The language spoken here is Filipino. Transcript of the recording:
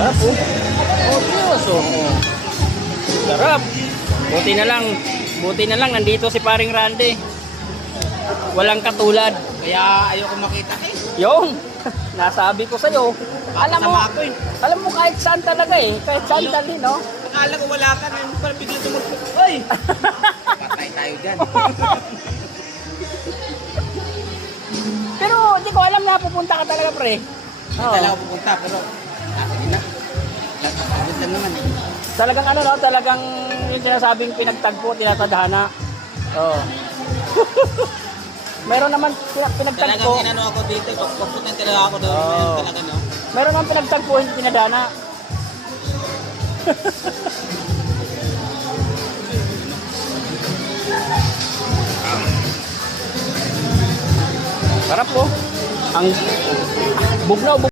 Sarap po. Oh, Diyos. Oh. Sarap. Buti na lang nandito si paring Randy. Walang katulad. Kaya ayoko makita eh. Yung nasabi ko sa'yo. Alam mo kahit saan talaga eh. Kahit saan dali, no? Akala ko wala ka na, parang biglang tumulpok. Oy! Patay tayo dyan. Pero hindi ko alam na pupunta ka talaga, pre. Oo. Talaga ako pupunta, pero sige na. Agad lang naman eh. Talagang ano, no? Talagang yung sinasabing pinagtagpo, tinatadhana. Oo. Meron naman pinagtagpo. Talagang inano ako dito, pagpupunta talaga ako doon. Meron talaga, no? Meron naman pinagtagpo, hindi pinadhana. Sarap po. Ang bugnaw.